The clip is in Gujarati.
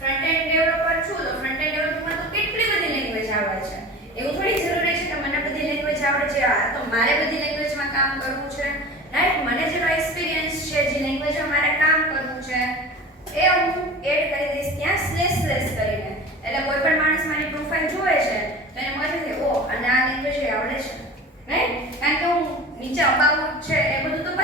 ફ્રન્ટ એન્ડ ડેવલપર છું તો ફ્રન્ટ એન્ડ ડેવલપરમાં તો કેટલી બધી લેંગ્વેજ આવડે છે. એવું થોડી જરૂરી છે કે મને બધી લેંગ્વેજ આવડે છે આ તો મારે બધી લેંગ્વેજમાં કામ કરવું છે, રાઈટ? મને જેનો એક્સપિરિયન્સ છે, જે લેંગ્વેજમાં મારે કામ કરવું છે એ હું એડ કરી દઈશ ત્યાં સ્લેશ કરીને. એટલે કોઈ પણ માણસ મારી પ્રોફાઇલ જોવે છે તો એને મળી જાય ઓ અને આ લેંગ્વેજ આવડે છે, રાઈટ? કારણ કે હું નીચે અબાઉટ છે એ બધું તો